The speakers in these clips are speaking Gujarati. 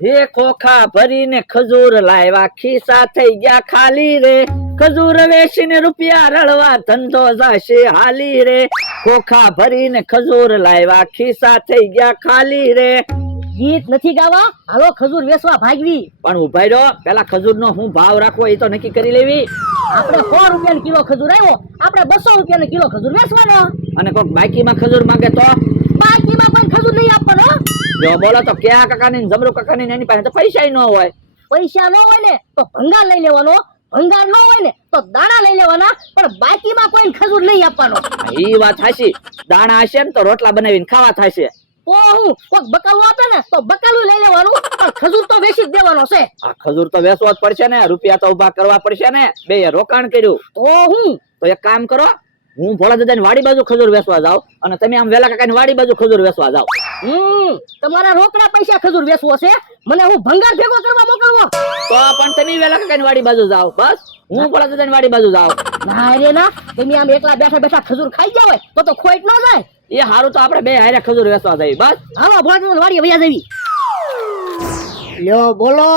હે ખોખા ભરીને ખજૂર લાવ્યા ખિસ્સા થઈ ગયા ખાલી રે ખજૂર વેચીને રૂપિયા રળવા ધંધો જાશે હાલી રે ખોખા ભરીને ખજૂર લાવ્યા ખિસ્સા થઈ ગયા ખાલી રે ગીત નથી ગાવા, હાલો ખજૂર વેચવા ભાગવી. પણ ઉભા રહ્યો, પેલા ખજૂર નો હું ભાવ રાખવો એ તો નક્કી કરી લેવી. આપણે 100 રૂપિયા કિલો ખજૂર આવ્યો, આપણે 200 રૂપિયા કિલો ખજૂર વેચવાનો. અને કોક બાકીમાં ખજૂર માંગે તો બાકીમાં કોઈ ખજૂર નહીં આપવાનો. જો બોલો તો ક્યાં કાકાની જમરૂ કાકાની એની પાસે તો પૈસા ન હોય. પૈસા ન હોય ને તો ભંગાર લઈ લેવાનો, ભંગાર ન હોય ને તો દાણા લઈ લેવાના, પણ બાકીમાં કોઈ ખજૂર નહીં આપવાનો. એ વાત હાચી, દાણા હશે ને તો રોટલા બનાવીને ખાવા થશે. તો હું કોક બકાલું આપે ને તો બકાલું લઈ લેવાનું, પણ ખજૂર તો વેચી જ દેવાનો છે. આ ખજૂર તો વેચવો જ પડશે ને, રૂપિયા તો ઉભા કરવા પડશે ને. બે રોકાણ કર્યું તો હું તો એક કામ કરો, હું ભોળા દાદાની વાડી બાજુ ખજૂર વેચવા જાવ અને તમે આમ વેલા કાકાની વાડી બાજુ ખજૂર વેચવા જાવ. તમારા રોકડા પૈસા ખજૂર વેચવો છે, મને હું ભંગાર ભેગો કરવા મોકલવો. તો પણ તમે વેલા કાકાની વાડી બાજુ જાવ, બસ હું ભોળા દાદાની વાડી બાજુ જાવ. ના રે ના, તમે આમ એકલા બેઠા બેઠા ખજૂર ખાઈ જાવ તો ખોટ ન જાય. એ હારું તો આપણે બે હારે ખજૂર વેચવા જઈએ. બસ હાલો ભોળા દાદાની વાડી વયા જવી. લ્યો બોલો,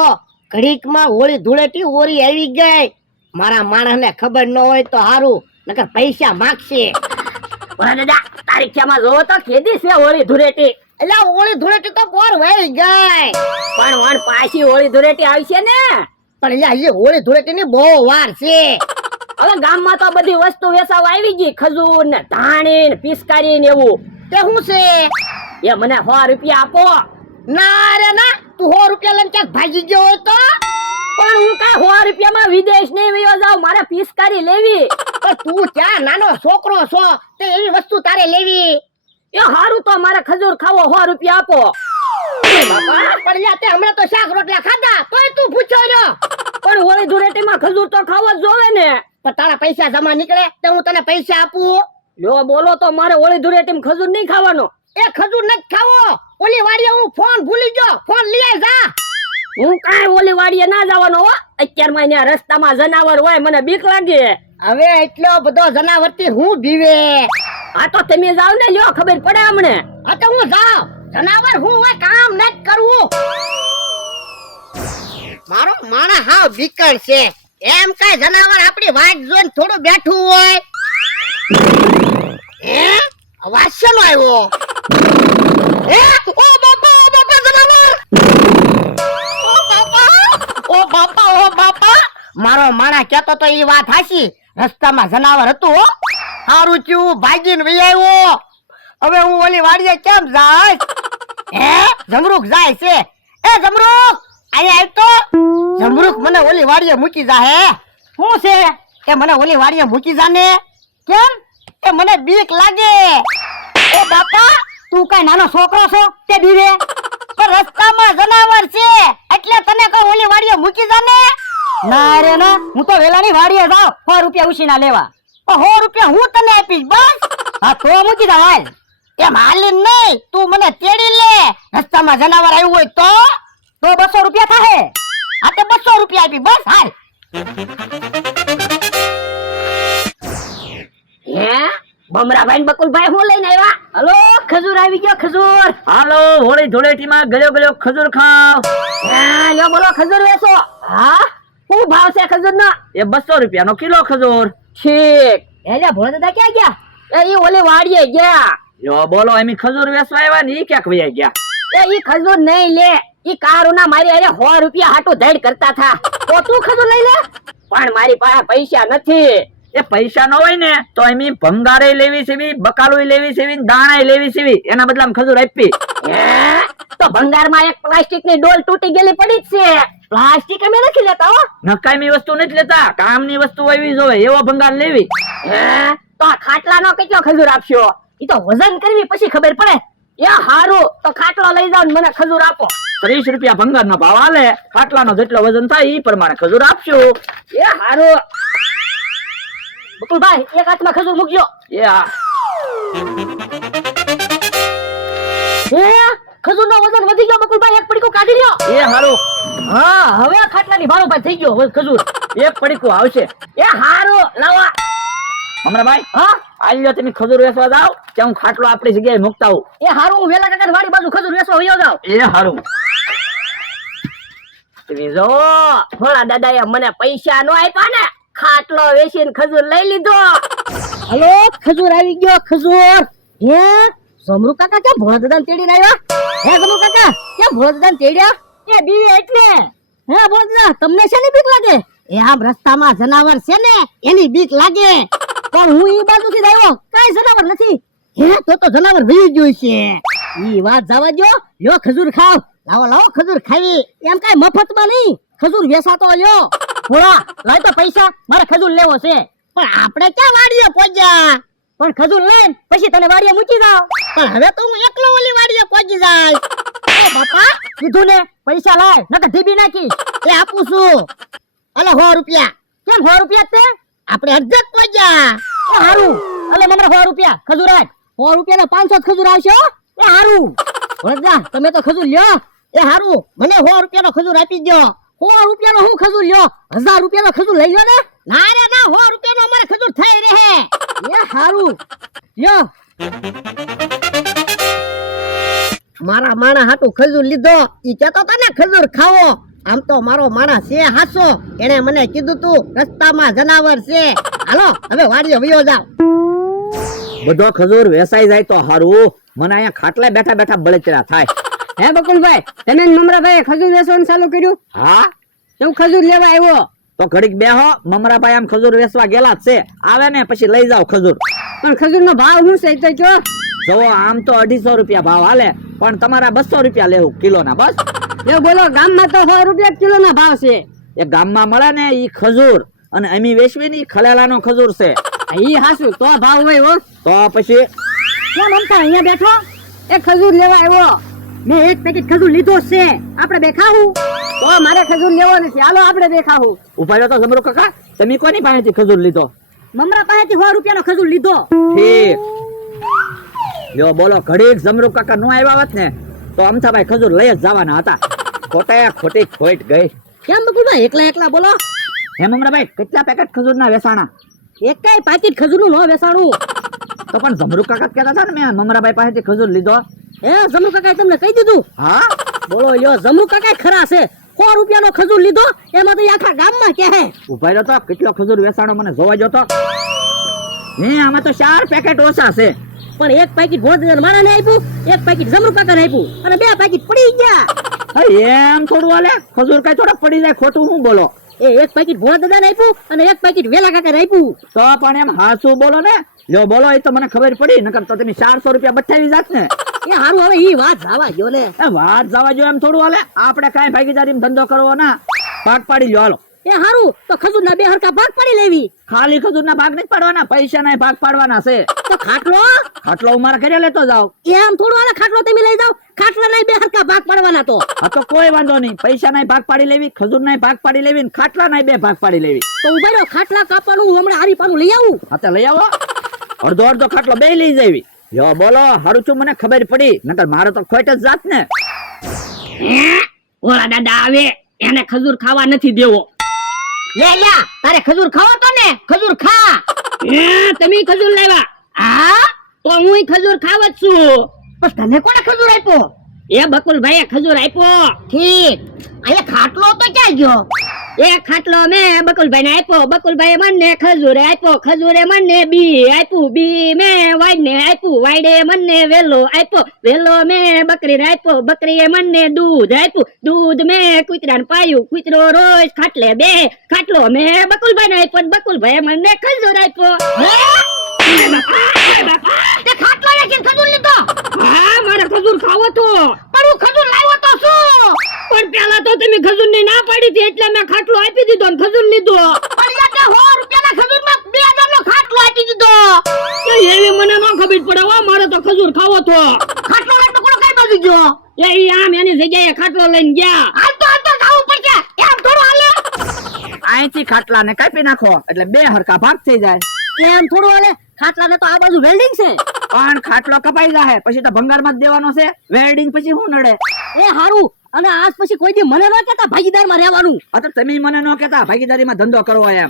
ઘડીકમાં હોળી ધૂળેટી ઓરી આવી ગઈ. મારા માણસને ખબર ન હોય તો હારું, નકર પૈસા માંગશે. ભોળા દાદા તારીખમાં જોવો તો કેદી છે હોળી ધૂળેટી? એટલે હોળી ધૂળેટી તો પોર વહી ગઈ, પણ વણ પાછી હોળી ધૂળેટી આવશે ને. પણ એટલે હોળી ધૂળેટી ની બહુ વાર છે. હવે ગામમાં તો બધી વસ્તુ વેચાવા આવી ગઈ, ખજૂર ને ધાણી ને પિસ્કારી ને એવું. તે શું છે એ મને 100 રૂપિયા આપો. ના રે ના, તું 100 રૂપિયા લઈને ક્યાંક ભાગી ગયો હોય તો? પણ હું કઈ 100 રૂપિયામાં વિદેશ નહીં વયો જાવ, મારે પિસ્કારી લેવી. તું ક્યાં નાનો છોકરો છો, તે એવી વસ્તુ તારે લેવી? એ હારું તો મારે ખજૂર ખાવો, 100 રૂપિયા આપો. પણ યા તે હમણાં તો શાક રોટલા ખાધા, તોય તું પૂછ્યો રહ્યો. પણ હોળી ધૂળેટીમાં ખજૂર તો ખાવો જ જોવે ને. પણ તારા પૈસા જમા નીકળે તો હું તને પૈસા આપું. જો બોલો તો મારે હોળી ધૂળેટીમાં ખજૂર નહીં ખાવાનો. એ ખજૂર નથી ખાવો, ઓલી વાડીએ હું ફોન ભૂલી ગયો, ફોન લઈ જા. હું કાંઈ ઓલી વાડીએ ના જવાનો હો, અત્યારમાં ત્યાં રસ્તામાં જનાવર હોય, મને બીક લાગે. હવે એટલો બધો જનાવરથી હું બીવે? આ તો તમે જાવ ને, લ્યો ખબર પડે અમને. હા તો હું જાવ, જનાવર હું હોય કામ નથી કરવું. મારો માણા હાવ બીકણ છે, એમ કઈ જનાવર આપણી વાટ જોઈને થોડું બેઠું હોય. હે અવાજ શેનો આવ્યો? હે ઓ બાપા જનાવર! ઓ બાપા! મારો માણા કહેતો તો ઈ વાત હાચી, રસ્તામાં જનાવર હતું હો. હારું ચું ભાગીને વઈ આવ્યો. હવે હું ઓલી વાડીએ કેમ જાય? હે જમરૂક જાય છે. એ જમરૂક અહીંયા આવ તો. જમરૂક મને ઓલી વાડીએ મૂકી જા. હે શું છે? એ મને ઓલી વાડીએ મૂકી જા ને. કેમ? એ મને બીક લાગે. ઓ બાપા, તું કઈ નાનો છોકરો છો તે બીવે? પણ રસ્તામાં જનાવર છે એટલે તને કહું ઓલી વાડીએ મૂકી જા ને. ના રે ના, હું તો વેલાની વાડીએ જાવ 100 રૂપિયા ઉછીના લેવા. 100 રૂપિયા હું તને આપીશ બસ. હા તો મૂકી દે હાલ. એમ હાલી નહીં, તું મને તેડી લે. રસ્તામાં જનાવર આવ્યું હોય તો 200 રૂપિયા થાહે. હા તે 200 રૂપિયા આપી બસ હાલ. હે બમરાભાઈ ને બકુલભાઈ હું લઈને આવ્યા? હલો ખજૂર આવી ગયો, ખજૂર. હાલો, હોળી ધૂળેટીમાં ગળ્યો ખજૂર ખાવ. હા લ્યો બોલો, ખજૂર વેચો. હા શું ભાવ છે ખજૂર નો? એ 200 રૂપિયાનો કિલો ખજૂર. ઠીક. એટલે ભોળા દાદા ક્યાં ગયા? એ ઓલી વાડીએ ગયા. જો બોલો, એમ ખજૂર વેચવા આવ્યા ને ઈ ક્યાંક વયા ગયા. એ ઈ ખજૂર નહીં લે, ઈ કારુના મારી અરે 100 રૂપિયા હાટું ધડ કરતા થા. તો તું ખજૂર લઈ લે. પણ મારી પાસે પૈસા નથી. એ પૈસા ન હોય ને તો એમ ભંગારે લેવી છે, બકાલું લેવી છે, દાણા લેવી છે, એના બદલામાં ખજૂર આપી. તો ભંગારમાં એક પ્લાસ્ટિક ની ડોલ તૂટી ગયેલી પડી જ છે. પ્લાસ્ટિક અમે નથી લેતા હો. નકામી વસ્તુ નથી લેતા, કામની વસ્તુ એવી જોવે એવો ભંગાર લેવી. તો આ ખાટલાનો કેટલો ખજૂર આપશો? ઈ તો વજન કરવી પછી ખબર પડે. એ હારું તો ખાટલો લઈ જાવ ને મને ખજૂર આપો. 30 રૂપિયા ભંગાર નો ભાવ હાલે, ખાટલાનો જેટલો વજન થાય ઈ પ્રમાણે ખજૂર આપશું. એ હારું. બકુલભાઈ એક હાથમાં ખજૂર મૂકજો. એ હા. ખજૂર નો વજન વધી ગયો બકુલભાઈ, એક પડીકું કાઢી લ્યો. એ હારું. હા હવે ખાટલાની બારોબાર થઈ ગયો ખજૂર. એક પડીકું આવશે. એ હારું લાવા. અમરાભાઈ, હા આલ્યો તમે ખજૂર વેચવા જાવ, ત્યાં હું ખાટલો આપણી જગ્યાએ મૂકતા આવું. એ હારું, હું વેલા કાકા વાડી બાજુ ખજૂર વેચવા વયો જાવ. એ હારું. તમે જો ભોળા દાદાએ મને પૈસા નો આપ્યા ને, ખાટલો વેચીને ખજૂર લઈ લીધો. હલો, ખજૂર આવી ગયો, ખજૂર. હે સમરુ કાકા કેમ ભોળા દાદાને તેડીને આવ્યા? હે સમરુ કાકા કેમ ભોળા દાદાને તેડ્યા? એ બીવી એટલે. હે ભોળા દાદા તમને શેની બીક લાગે? એ આમ રસ્તામાં જનાવર છે ને એની બીક લાગે. પણ હું ઈ બાજુથી જ આવ્યો, કાઈ જનાવર નથી. હે તો જનાવર વહી ગયું છે. ઈ વાત જવા દો, લ્યો ખજૂર ખાવ. લાવો લાવો ખજૂર ખાવી. એમ કાઈ મફતમાં નહીં, ખજૂર વેચાતો લ્યો. ભોળા લાય તો પૈસા, મારે ખજૂર લેવો છે. પણ આપણે ક્યાં વાડીએ પહોંચ્યા? પણ ખજૂર લઈને પછી તને વાડીએ મૂકી જાવ. પણ હવે તો હું એકલો ઓલી વાડીએ પહોંચી જાય. એ બાપા કીધું ને પૈસા લાય, નકર ઢીબી નાખી. એ આપું છું. અલે 100 રૂપિયા. કેમ 100 રૂપિયા તે? આપણે અડધા પહોંચ્યા. એ હારું, અલે મને 100 રૂપિયા ખજૂર આપ. 100 રૂપિયાના 500 ખજૂર આવશે હો. એ હારું વળગા, તમે તો ખજૂર લ્યો. એ હારું, મને 100 રૂપિયાનો ખજૂર આપી દો. 100 રૂપિયાનો હું ખજૂર લ્યો? 1000 રૂપિયાનો ખજૂર લઈ લ્યો ને. ના રે ના, 100 રૂપિયાનો અમારે ખજૂર થઈ રહે. એ હારું લ્યો. મારા માણા હાટુ ખજૂર લીધો. ઈ કહેતો તો ને ખજૂર ખાવો. આમ તો મારો માણસ છે હાસો, એને મને કીધું તું રસ્તામાં જનાવર છે. હાલો હવે વાડીએ વયો જાવ. બધો ખજૂર વેસાઈ જાય તો હારું. મને અહીંયા ખાટલે બેઠા બેઠા બળતરા થાય. હે બકુલભાઈ, તમે મમરાભાઈ ખજૂર વેચવાનું ચાલુ કર્યું? હા, હું ખજૂર લેવા આવ્યો. તો ઘડીક બેહો. મમરાભાઈ આમ ખજૂર વેચવા ગયેલા જ છે. આવે ને પછી લઈ જાવ ખજૂર. પણ ખજૂરનો ભાવ શું છે તો કયો? જો આમ તો 250 રૂપિયા ભાવ હાલે, પણ તમારા 200 રૂપિયા લેવું કિલોના બસ. એ બોલો, ગામમાં તો 100 રૂપિયા કિલોના ભાવ છે. એ ગામમાં મળે ને ઈ ખજૂર, અને અમી વેચવી ને ઈ ખલેલાનો ખજૂર છે. ઈ હાસુ તો ભાવ હોય હો. તો પછી કેમ અમતા અહીંયા બેઠો? એ ખજૂર લેવા આવ્યો. મેં એક પેકેટ ખજૂર લીધો છે. આપણે બે ખાવું? તો મારે ખજૂર લેવો નથી, હાલો આપણે બે ખાવું. ઉભા રહ્યો તો જમરો કાકા, તમે કોની પાસેથી ખજૂર લીધો? મમરા પાસેથી 100 રૂપિયાનો ખજૂર લીધો. ઠીક. લ્યો બોલો, ઘડીક જમરૂ કાકા નો આવ્યા હોત ને તો અમથાભાઈ ખજૂર લઈ જ જવાના હતા. ખોટી ખોટ ગઈ. કેમ બકુલભાઈ એકલા એકલા બોલો? હે મમરાભાઈ, કેટલા પેકેટ ખજૂરના વેચાણા? એકેય પાકીટ ખજૂરનું નો વેચાણું. તો પણ જમરૂ કાકા કહેતા હતા ને મેં મમરાભાઈ પાસેથી ખજૂર લીધો. હે જમરૂ કાકાએ તમને કહી દીધું? હા બોલો લ્યો, જમરૂ કાકાએ ખરા છે. 100 રૂપિયાનો ખજૂર લીધો, એમાં તો ઈ આખા ગામમાં કહે. ઉભા રહ્યો તો, કેટલો ખજૂર વેચાણો મને જોવા જો તો. હે આમાં તો 4 પેકેટ ઓછા છે. પણ એક પેકેટ ભોળા મારાને આપ્યું, એક પેકેટ જમરૂ કાકાને આપ્યું, અને 2 પેકેટ પડી ગયા. એમ થોડું હાલે? ખજૂર કઈ થોડા પડી જાય? ખોટું હું બોલો? એ એક પેકેટ ભોળા દાદાને આપ્યું અને એક પેકેટ વેલા કાકાને આપ્યું. તો પણ એમ હાસું બોલો ને. લ્યો બોલો, એ તો મને ખબર પડી, નકર તો તમે 400 રૂપિયા બઠાવી જાત ને. એ હારું, હવે ઈ વાત જવા દ્યો ને. એ વાત જવા જો, એમ થોડું હાલે? આપણે કાંઈ ભાગીદારીમાં ધંધો કરવો ના. ભાગ પાડી લ્યો હાલો. એ હારું, તો ખજૂરના 2 હરખા ભાગ પાડી લેવી. ખાલી ખજૂરના ભાગ નથી પાડવાના, પૈસાના ભાગ પાડવાના છે. તો ખાટલો? ખાટલો હું મારા ઘરે લેતો જાવ. એમ થોડું હાલે, ખાટલો તમે લઈ જાવ. ખાટલાના 2 હરખા ભાગ પાડવાના. તો આ તો કોઈ વાંધો નહીં, પૈસાના ભાગ પાડી લેવી, ખજૂરના ભાગ પાડી લેવી, ને ખાટલાના 2 ભાગ પાડી લેવી. તો ઉભા રહ્યો, ખાટલા કાપવાનું હું હમણાં હારી પાનું લઈ આવું. હા તો લઈ આવો. અડધો અડધો ખાટલો બે લઈ જાવી. લ્યો બોલો, હારું છું મને ખબર પડી, નકર મારો તો ખોટ જ જાત ને. ભોળા દાદા આવે, એને ખજૂર ખાવા નથી દેવો. લે લે, તારે ખજૂર ખાવો તો ને ખજૂર ખા. તમે ખજૂર લાવ્યા? હા, તો હું ખજૂર ખાવ જ છું. પણ તને કોને ખજૂર આપ્યો? એ બકુલભાઈએ ખજૂર આપ્યો. ઠીક. અહીંયા ખાટલો તો ક્યાં ગયો? એ ખાટલો મેં બકુલભાઈને આપ્યો. બકુલભાઈએ મને ખજૂર આપ્યો. ખજૂરે મને બી આપ્યું. બી મેં વાડને આપ્યું. વાડે મને વેલો આપ્યો. વેલો મેં બકરીને આપ્યો. બકરીએ મને દૂધ આપ્યું. દૂધ મેં કૂતરાને પાયું. કૂતરો રોજ ખાટલે બે. ખાટલો મેં બકુલભાઈને આપ્યો. બકુલભાઈએ મને ખજૂર આપ્યો. તે ખાટલો રાખીને ખજૂર લીધો? હા, મારે ખજૂર ખાવો તો. પણ હું ખજૂર લાવ્યો તો શું? પણ પેલા તો તમે ખજૂર ની ના પાડી હતી, એટલે મેં ખાટલો આપી દીધો ને ખજૂર લીધો. પણ યાર 100 રૂપિયાના ખજૂરમાં 2 હજારનો ખાટલો આપી દીધો. એવી મને ન ખબર પડે હો, મારે તો ખજૂર ખાવો તો. ખાટલો લઈને કોણ કઈ બાજુ ગયો? એ ઈ આમ એની જગ્યાએ ખાટલો લઈને ગયા. હાલ તો જાવું પડશે. એમ થોડું હાલે? અહીંથી ખાટલાને કાપી નાખો એટલે 2 હરખા ભાગ થઈ જાય. એમ થોડું હાલે? ખાટલાને તો આ બાજુ વેલ્ડિંગ છે. પણ ખાટલો કપાઈ જાય પછી તો ભંગારમાં જ દેવાનો છે. વેલ્ડિંગ પછી શું નડે? એ હારું, અને આજ પછી કોઈ દી મને ન કહેતા ભાગીદારમાં રહેવાનું. આ તો તમે મને ન કહેતા ભાગીદારીમાં ધંધો કરવો એમ.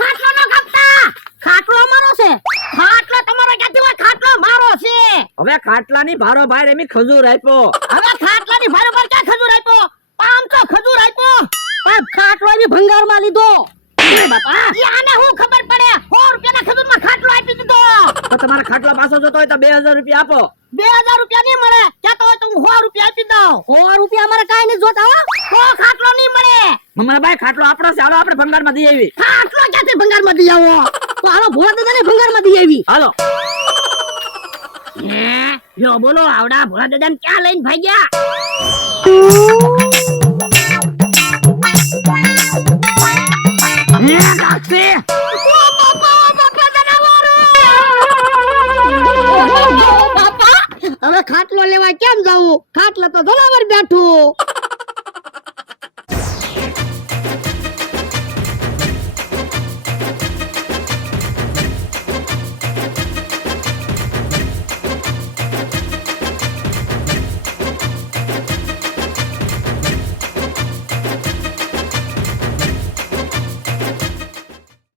ખાટલો નો કાપતા. ખાટલો અમારો છે. ખાટલો તમારો ક્યાંથી હોય? ખાટલો મારો છે. હવે ખાટલાની ભારો ભાઈ એમી ખજૂર આપ્યો. હવે ખાટલાની ભારો પર ક્યાં ખજૂર આપ્યો? 500 ખજૂર આપ્યો પણ ખાટલો ની ભંગાર માં લીધો બાપા આને હું ખબર પડે 100 રૂપિયાના ખજૂર માં ખાટલો આપી દીધો તો તમારે ખાટલો પાછો જોતો હોય તો 2000 રૂપિયા આપો. 2000 રૂપિયા નહીં મળે કહેતો હોય તો હું 100 રૂપિયા આપી દઉં 100 રૂપિયા અમારે કાઈ નહીં જોતા હો તો ખાટલો નહીં મળે મારા ભાઈ ખાટલો આપણો છે, હાલો આપણે ભંગારમાં દઈ આવી. ખાટલો ક્યાંથી ભંગાર માં દઈ આવો તો હાલો ભોળા દાદા ને ભંગાર માં દઈ આવી હાલો. લ્યો બોલો આવડા ભોળા દાદા ને ક્યાં લઈને ભાગ્યા હવે ખાટલો લેવા કેમ જાવું ખાટલા તો જનાવર બેઠું